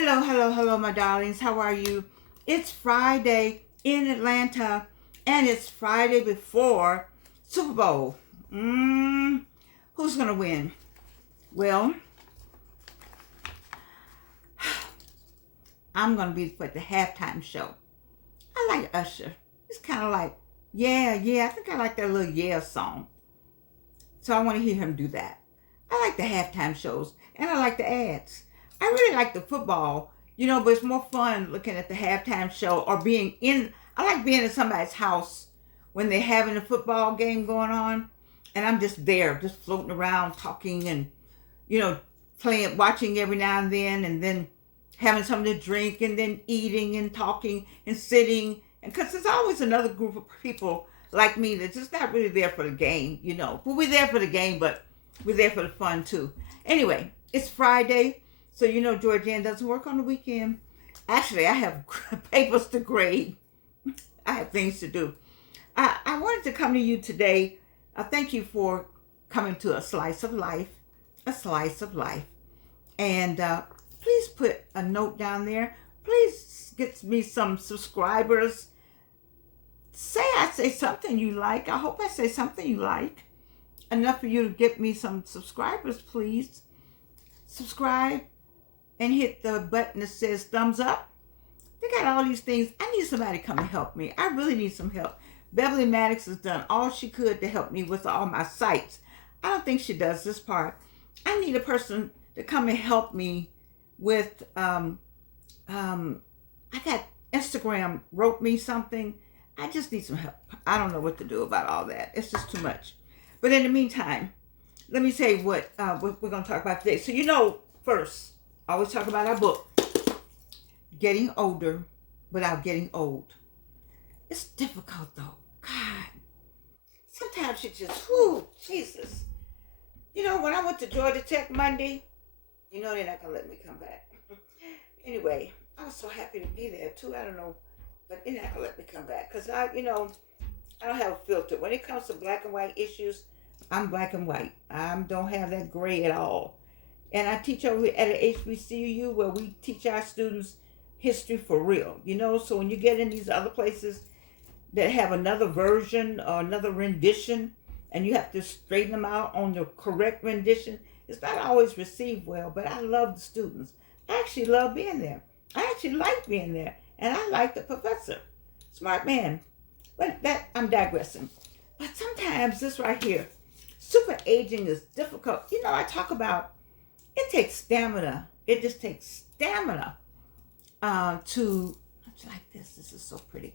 Hello, hello, hello, my darlings. How are you? It's Friday in Atlanta, and it's Friday before Super Bowl. Who's gonna win? Well, I'm gonna be at the halftime show. I like Usher. It's kind of like, yeah. I think I like that little yeah song. So I want to hear him do that. I like the halftime shows, and I like the ads. I really like the football, but it's more fun looking at the halftime show or being in. I like being in somebody's house when they're having a football game going on, and I'm just there, just floating around, talking and you know, playing, watching every now and then having something to drink, and then eating and talking and sitting. And because there's always another group of people like me that's just not really there for the game. Well, we're there for the game, but we're there for the fun too. Anyway, it's Friday, so Georgianne doesn't work on the weekend. Actually, I have papers to grade. I have things to do. I wanted to come to you today. Thank you for coming to a slice of life. A slice of life. And please put a note down there. Please get me some subscribers. I say something you like. I hope I say something you like. Enough for you to get me some subscribers, please. Subscribe and hit the button that says thumbs up. They got all these things. I need somebody to come and help me. I really need some help. Beverly Maddox has done all she could to help me with all my sites. I don't think she does this part. I need a person to come and help me with, I got Instagram wrote me something. I just need some help. I don't know what to do about all that. It's just too much. But in the meantime, let me say what we're going to talk about today. So, first, I always talk about our book, Getting Older Without Getting Old. It's difficult, though. God. Sometimes you just, Jesus. When I went to Georgia Tech Monday, they're not going to let me come back. Anyway, I was so happy to be there, too. I don't know. But they're not going to let me come back. Because, I don't have a filter. When it comes to black and white issues, I'm black and white. I don't have that gray at all. And I teach over at an HBCU where we teach our students history for real. So when you get in these other places that have another version or another rendition, and you have to straighten them out on the correct rendition, it's not always received well, but I love the students. I actually love being there. I actually like being there. And I like the professor. Smart man. But I'm digressing. But sometimes this right here, super aging is difficult. I talk about it takes stamina. It just takes stamina to, like this. This is so pretty.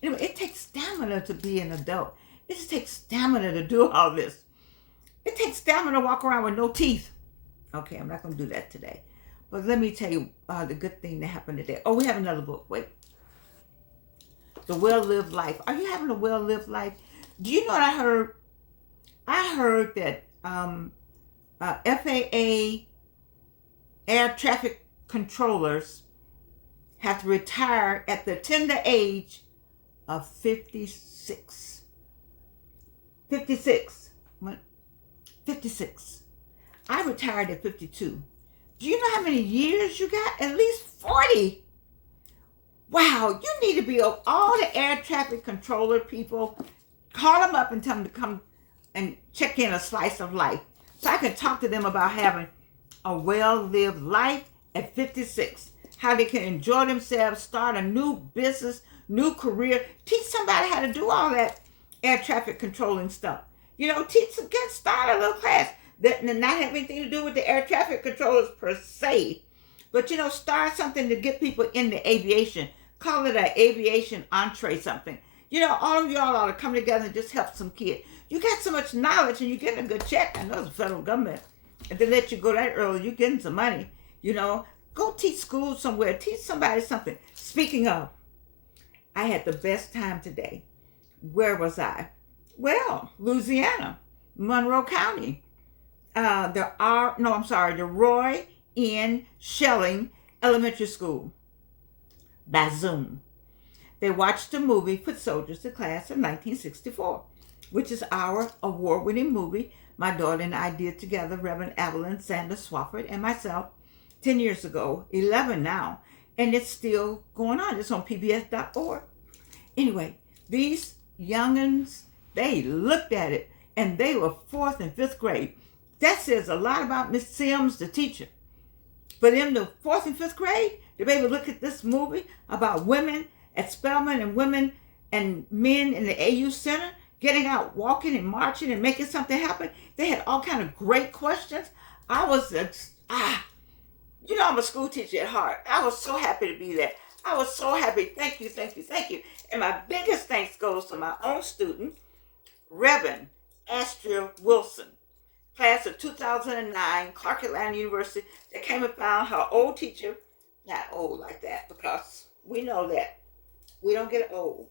Anyway, it takes stamina to be an adult. It just takes stamina to do all this. It takes stamina to walk around with no teeth. Okay, I'm not going to do that today. But let me tell you the good thing that happened today. Oh, we have another book. Wait. The Well-Lived Life. Are you having a well-lived life? Do you know what I heard? I heard that FAA air traffic controllers have to retire at the tender age of 56. 56. 56. I retired at 52. Do you know how many years you got? At least 40. Wow, you need to be all the air traffic controller people. Call them up and tell them to come and check in a slice of life. So I can talk to them about having a well-lived life at 56. How they can enjoy themselves, start a new business, new career. Teach somebody how to do all that air traffic controlling stuff. Get started a little class that not have anything to do with the air traffic controllers per se. But, start something to get people into aviation. Call it an aviation entree something. All of y'all ought to come together and just help some kid. You got so much knowledge and you're getting a good check. I know it's the federal government. If they let you go that early, you're getting some money. Go teach school somewhere. Teach somebody something. Speaking of, I had the best time today. Where was I? Well, Louisiana, Monroe County. The Roy N. Schelling Elementary School by Zoom. They watched a movie, Foot Soldiers, the class of 1964, which is our award-winning movie my daughter and I did together, Reverend Evelyn Sanders Swafford and myself. 10 years ago, 11 now, and it's still going on. It's on pbs.org. Anyway, these youngins, they looked at it, and they were fourth and fifth grade. That says a lot about Miss Sims, the teacher. For them, the fourth and fifth grade, to be able to look at this movie about women at Spelman and women and men in the AU Center getting out, walking and marching and making something happen. They had all kind of great questions. I was, I'm a school teacher at heart. I was so happy to be there. I was so happy. Thank you, thank you, thank you. And my biggest thanks goes to my own student, Reverend Astrid Wilson, class of 2009, Clark Atlanta University, that came and found her old teacher, not old like that, because we know that we don't get old.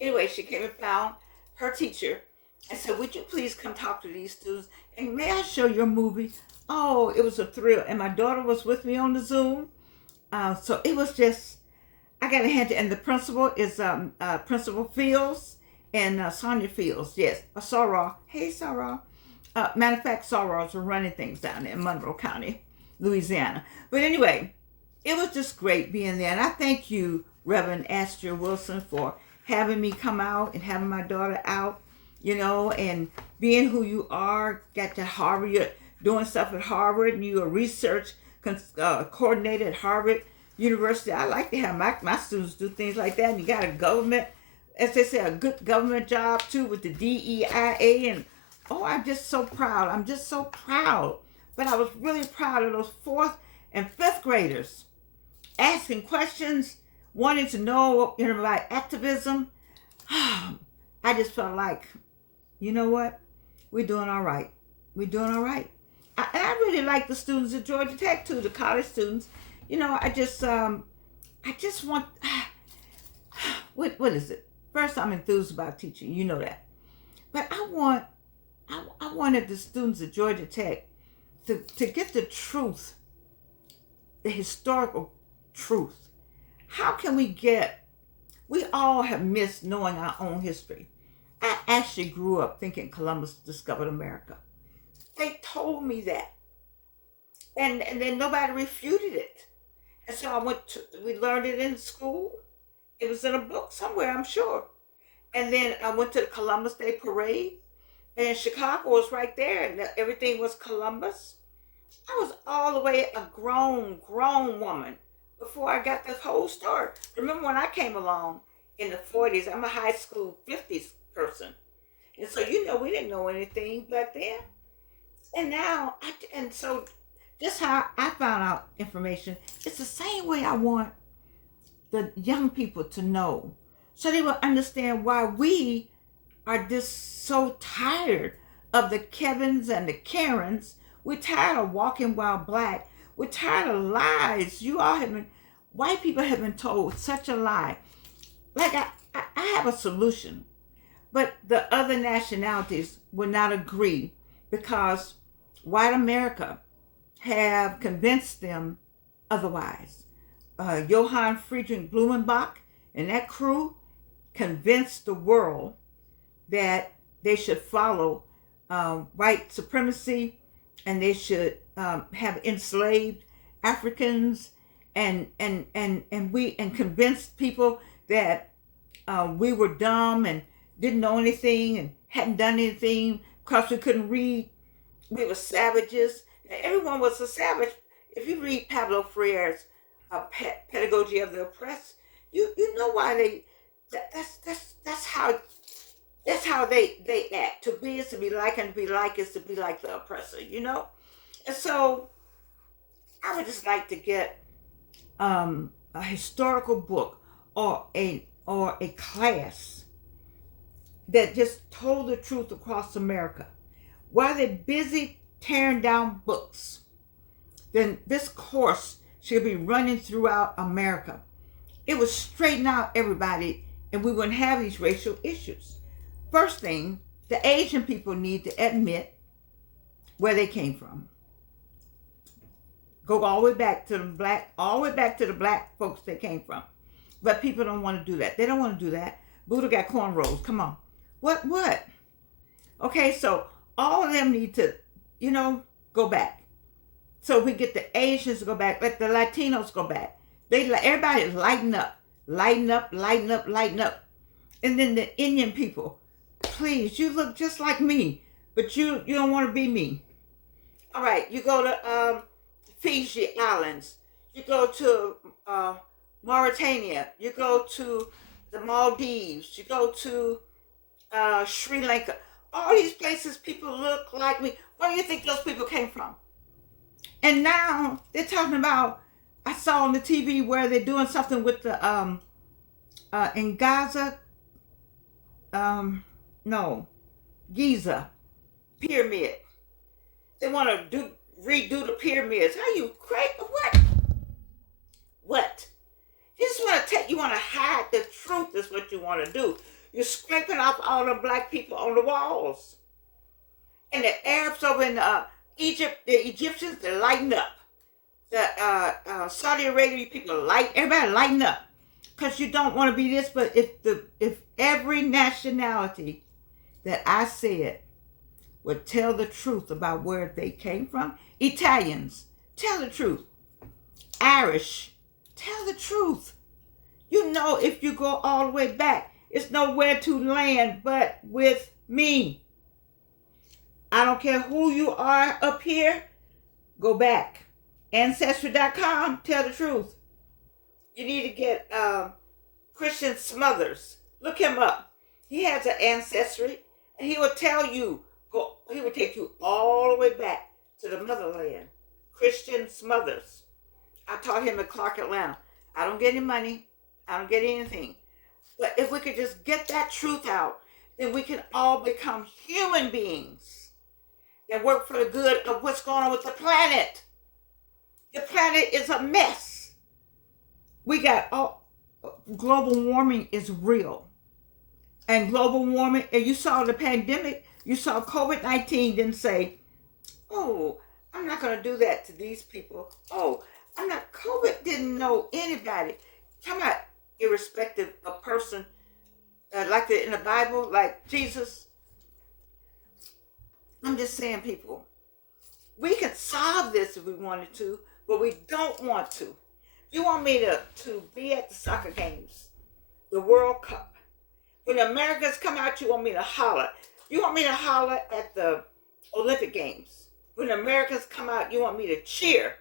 Anyway, she came and found her teacher and said, would you please come talk to these students? And may I show your movie? Oh, it was a thrill. And my daughter was with me on the Zoom. So it was just, I got to hand it. And the principal is Principal Fields and Sonia Fields. Yes, Sarah. Hey, Sarah. Matter of fact, Sarah's running things down there in Monroe County, Louisiana. But anyway, it was just great being there. And I thank you, Reverend Astrid Wilson, for having me come out and having my daughter out, and being who you are. Got to Harvard, you're doing stuff at Harvard, and you're a research coordinator at Harvard University. I like to have my students do things like that. And you got a government, as they say, a good government job too with the DEIA. And I'm just so proud. I'm just so proud. But I was really proud of those fourth and fifth graders asking questions, wanting to know about activism. I just felt like, you know what? We're doing all right. We're doing all right. And I really like the students at Georgia Tech too, the college students. I just want, what is it? First, I'm enthused about teaching. You know that. But I wanted the students at Georgia Tech to get the truth, the historical truth. How can we all have missed knowing our own history. I actually grew up thinking Columbus discovered America. They told me that. And then nobody refuted it. And so we learned it in school. It was in a book somewhere, I'm sure. And then I went to the Columbus Day Parade. And Chicago was right there. And everything was Columbus. I was all the way a grown woman before I got this whole story. Remember when I came along in the 40s, I'm a high school 50s person. And so, we didn't know anything back then. And now, so just how I found out information, it's the same way I want the young people to know. So they will understand why we are just so tired of the Kevins and the Karens. We're tired of walking while black. We're tired of lies. White people have been told such a lie. Like, I have a solution, but the other nationalities will not agree because white America have convinced them otherwise. Johann Friedrich Blumenbach and that crew convinced the world that they should follow white supremacy and they should have enslaved Africans and convinced people that we were dumb and didn't know anything and hadn't done anything because we couldn't read. We were savages. Everyone was a savage. If you read Pablo Freire's Pedagogy of the Oppressed, you know why that's how they act. To be is to be like, and to be like is to be like the oppressor, And so I would just like to get a historical book or a class that just told the truth across America. While they're busy tearing down books, then this course should be running throughout America. It would straighten out everybody and we wouldn't have these racial issues. First thing, the Asian people need to admit where they came from. Go all the way back to the black folks they came from. But people don't want to do that. They don't want to do that. Buddha got cornrows. Come on. What? Okay, so all of them need to, go back. So we get the Asians to go back, let the Latinos go back. Everybody is lighten up, lighten up, lighten up, lighten up. And then the Indian people, please, you look just like me, but you don't want to be me. All right, you go to Fiji Islands, you go to Mauritania, you go to the Maldives, you go to Sri Lanka. All these places, people look like me. Where do you think those people came from? And now they're talking about, I saw on the TV where they're doing something with the in Gaza, no, Giza pyramid. They want to redo the pyramids. How you crazy? What? What? You just want to you want to hide the truth is what you want to do. You're scraping off all the black people on the walls. And the Arabs over in Egypt, the Egyptians, they lighten up. The Saudi Arabia people, everybody lighten up. Because you don't want to be this, but if every nationality that I said would tell the truth about where they came from, Italians, tell the truth. Irish, tell the truth. You know, if you go all the way back, it's nowhere to land but with me. I don't care who you are up here, go back. Ancestry.com, tell the truth. You need to get Christian Smothers. Look him up. He has an ancestry, and he will tell you, he will take you all the way back to the motherland. Christian Smothers. I taught him at Clark, Atlanta. I don't get any money. I don't get anything. But if we could just get that truth out, then we can all become human beings and work for the good of what's going on with the planet. The planet is a mess. We got global warming is real. And global warming, and you saw the pandemic, you saw COVID-19 didn't say, oh, I'm not going to do that to these people. Oh, COVID didn't know anybody. Come on, irrespective of person, like in the Bible, like Jesus. I'm just saying, people, we can solve this if we wanted to, but we don't want to. You want me to be at the soccer games, the World Cup. When the Americans come out, you want me to holler. You want me to holler at the Olympic Games. When the Americans come out, you want me to cheer.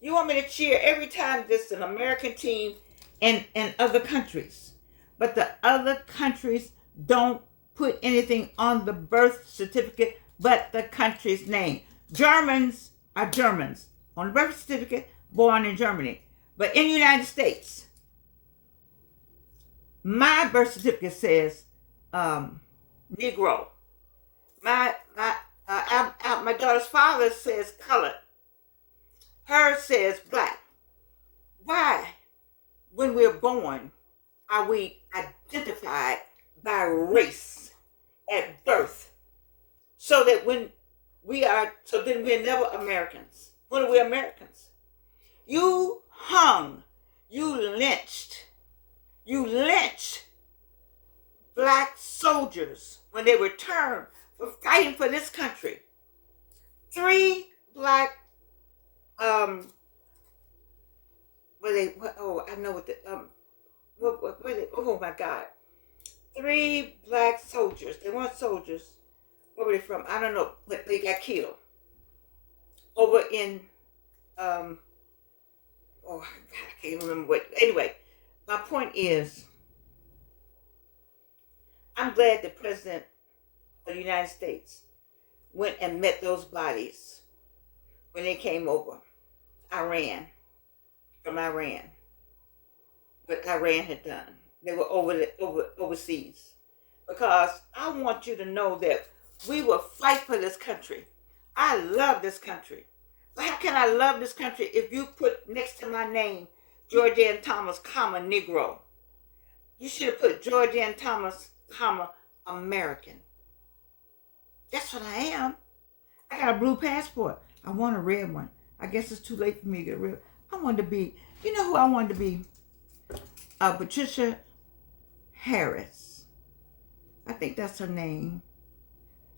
You want me to cheer every time there's an American team in other countries. But the other countries don't put anything on the birth certificate but the country's name. Germans are Germans. On the birth certificate, born in Germany. But in the United States, my birth certificate says Negro. My daughter's father says colored. Hers says black. Why, when we're born, are we identified by race at birth? So that then we're never Americans. When are we Americans? You hung, you lynched black soldiers when they returned for fighting for this country. 3 black, I know what oh my God. 3 black soldiers, they weren't soldiers. Where were they from? I don't know, but they got killed. Over in, I can't remember what. Anyway, my point is, I'm glad the President of the United States went and met those bodies when they came over. From Iran. What Iran had done. They were overseas. Because I want you to know that we will fight for this country. I love this country. But how can I love this country if you put next to my name Georgianne Thomas, comma, Negro? You should have put Georgianne Thomas, comma, American. That's what I am. I got a blue passport. I want a red one. I guess it's too late for me to get a red. I wanted to be, you know who I wanted to be? Patricia Harris. I think that's her name.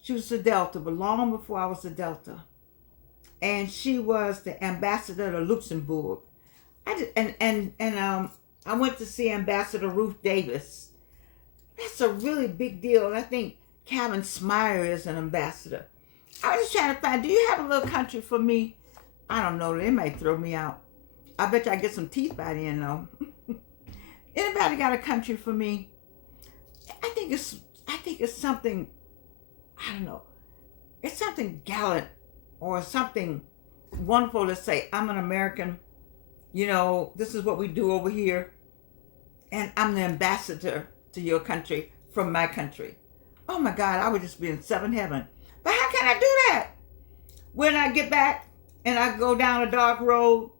She was a Delta, but long before I was a Delta. and she was the ambassador to Luxembourg. I just, I went to see Ambassador Ruth Davis. That's a really big deal. And I think Calvin Smyer is an ambassador. I was just trying to find, do you have a little country for me? I don't know. They might throw me out. I bet you I get some teeth by then, though. Anybody got a country for me? I think it's something, I don't know. It's something gallant or something wonderful to say, I'm an American. You know, this is what we do over here. And I'm the ambassador to your country from my country. Oh my God, I would just be in seventh heaven. But how can I do that? When I get back and I go down a dark road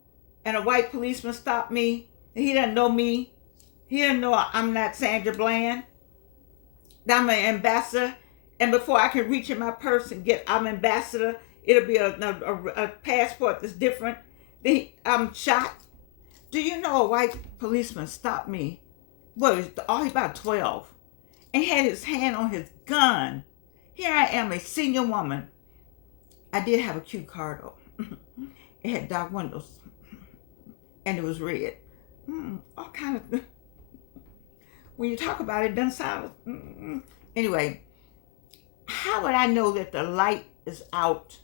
and a white policeman stopped me, and he doesn't know me. He doesn't know I'm not Sandra Bland. I'm an ambassador. And before I can reach in my purse and get I'm ambassador, it'll be a passport that's different. I'm shot. Do you know a white policeman stopped me? Well, he's about 12. And had his hand on his gun. Here I am, a senior woman. I did have a cute car though. It had dark windows. And it was red. All kind of... When you talk about it, it doesn't sound... Anyway, how would I know that the light is out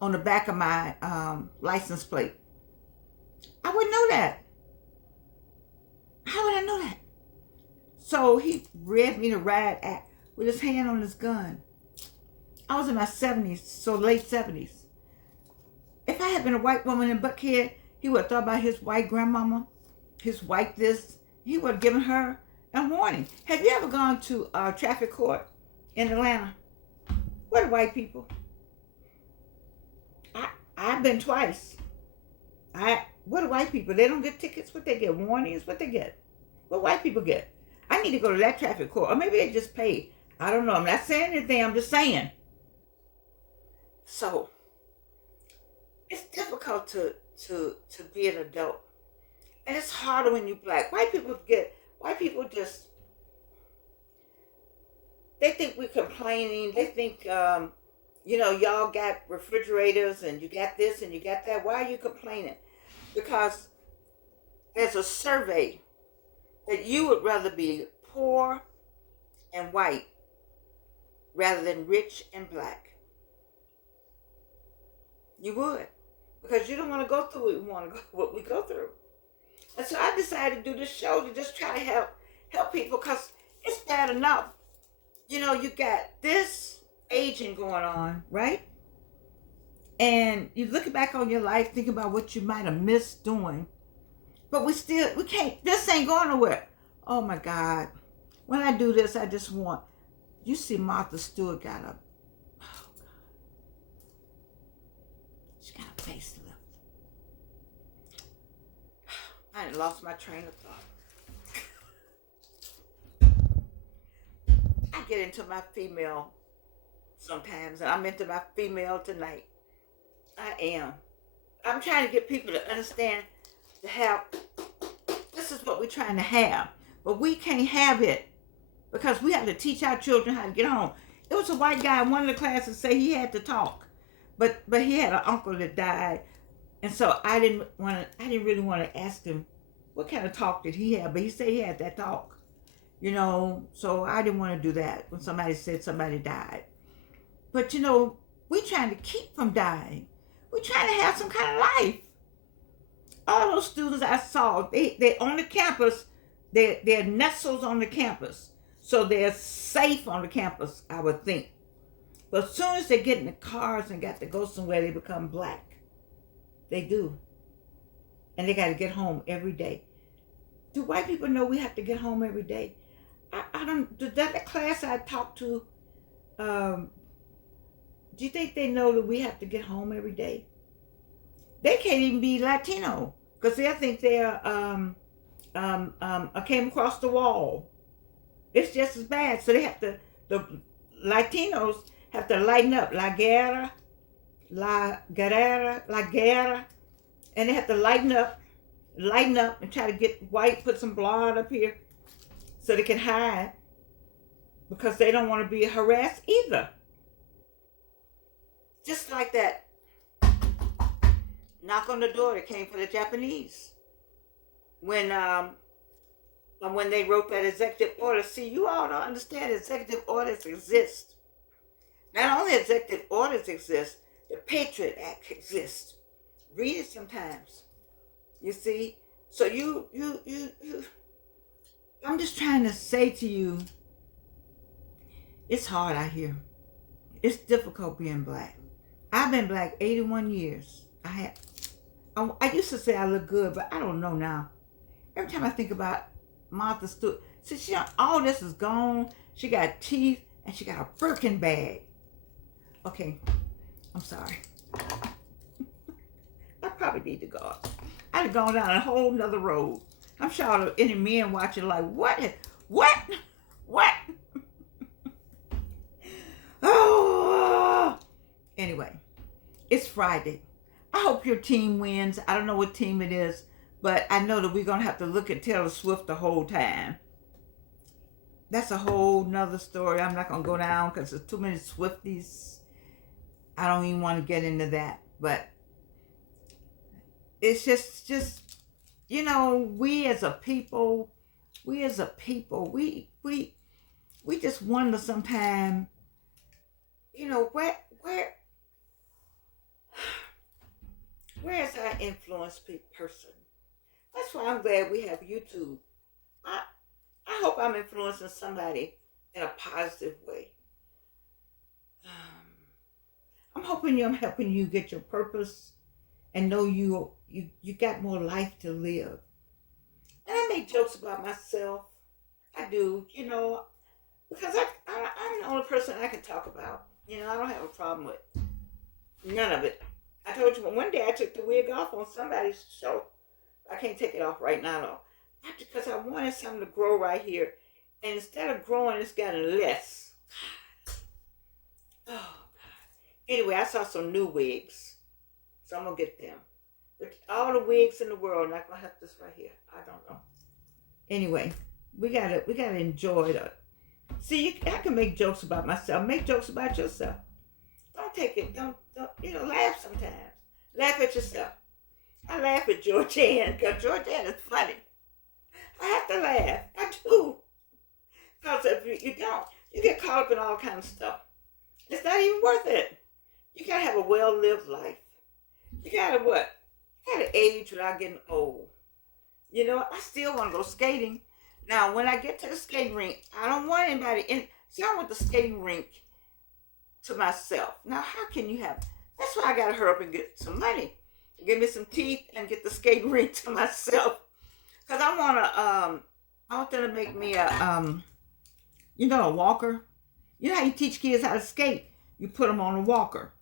on the back of my license plate? I wouldn't know that. How would I know that? So he read me the riot act with his hand on his gun. I was in my 70s, so late 70s. If I had been a white woman in Buckhead, he would have thought about his white grandmama, his white this. He would have given her a warning. Have you ever gone to a traffic court in Atlanta? What are white people? I've been twice. What are white people? They don't get tickets. What they get? Warnings? What they get? What white people get? I need to go to that traffic court. Or maybe they just pay. I don't know. I'm not saying anything. I'm just saying. So, it's difficult to be an adult. And it's harder when you're black. White people just, they think we're complaining. They think, y'all got refrigerators and you got this and you got that. Why are you complaining? Because there's a survey that you would rather be poor and white rather than rich and black. You would. Because you don't want to go through what we go through. And so I decided to do this show to just try to help people, because it's bad enough. You know, you got this aging going on, right? And you look back on your life, think about what you might have missed doing. But we can't, this ain't going nowhere. Oh my God. When I do this, I just want, you see Martha Stewart got a, oh God. She got a facelift. I done lost my train of thought. I get into my female sometimes, and I'm into my female tonight. I am. I'm trying to get people to understand to have, this is what we're trying to have. But we can't have it because we have to teach our children how to get home. There was a white guy in one of the classes say he had to talk, but he had an uncle that died, and so I didn't really want to ask him what kind of talk did he have, but he said he had that talk, so I didn't want to do that when somebody said somebody died. But we're trying to keep from dying. We're trying to have some kind of life. All those students I saw, they're on the campus. They're nestled on the campus. So they're safe on the campus, I would think. But as soon as they get in the cars and got to go somewhere, they become black. They do. And they got to get home every day. Do white people know we have to get home every day? I don't, that class I talked to, do you think they know that we have to get home every day? They can't even be Latino because they think they're came across the wall. It's just as bad. So they have to, the Latinos have to lighten up. La guerra, and they have to lighten up and try to get white, put some blood up here so they can hide because they don't want to be harassed either. Just like that Knock on the door that came from the Japanese when when they wrote that executive order. See, you all don't understand executive orders exist. Not only executive orders exist, the Patriot Act exists. Read it sometimes. You see? So you I'm just trying to say to you, it's hard out here. It's difficult being black. I've been black 81 years. I used to say I look good, but I don't know now. Every time I think about Martha Stewart, see, all this is gone. She got teeth and she got a Birkin bag. Okay, I'm sorry. I probably need to go. I'd have gone down a whole nother road. I'm sure any men watching like, what? What? Oh! Anyway, it's Friday. I hope your team wins. I don't know what team it is, but I know that we're going to have to look at Taylor Swift the whole time. That's a whole nother story. I'm not going to go down because there's too many Swifties. I don't even want to get into that. But it's just we as a people, we just wonder sometimes, where is our influence person? That's why I'm glad we have YouTube. I hope I'm influencing somebody in a positive way. I'm hoping I'm helping you get your purpose and know you got more life to live. And I make jokes about myself. I do, because I'm the only person I can talk about. I don't have a problem with none of it. I told you one day I took the wig off on somebody's show. I can't take it off right now though. Because I wanted something to grow right here. And instead of growing, it's gotten less. Oh, God. Anyway, I saw some new wigs. So I'm going to get them. But all the wigs in the world, not going to have this right here. I don't know. Anyway, we gotta enjoy it. See, I can make jokes about myself. Make jokes about yourself. Don't take it. Don't laugh sometimes. Laugh at yourself. I laugh at Georgianne because Georgianne is funny. I have to laugh. I do. Because if you don't, you get caught up in all kinds of stuff. It's not even worth it. You gotta have a well-lived life. You gotta what? You gotta age without getting old. I still want to go skating. Now, when I get to the skating rink, I don't want anybody in. See, I want the skating rink to myself. Now, how can you have? That's why I gotta hurry up and get some money, give me some teeth, and get the skating rink to myself. Cause I want them to make me a walker. You know how you teach kids how to skate? You put them on a walker,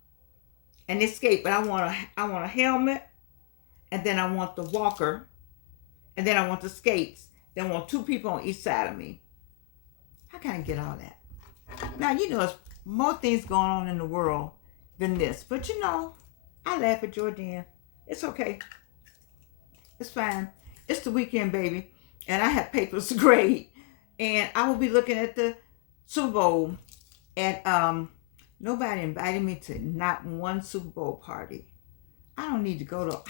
and they skate. But I want a helmet, and then I want the walker, and then I want the skates. Then I want two people on each side of me. How can I get all that? Now there's more things going on in the world than this. But I laugh at Jordan. It's okay. It's fine. It's the weekend, baby. And I have papers to grade. And I will be looking at the Super Bowl. And nobody invited me to not one Super Bowl party. I don't need to go to.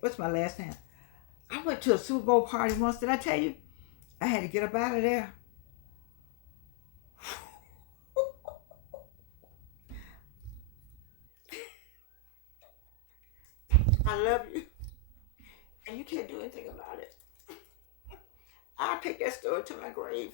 What's my last name? I went to a Super Bowl party once. Did I tell you? I had to get up out of there. I love you. And you can't do anything about it. I'll take that story to my grave.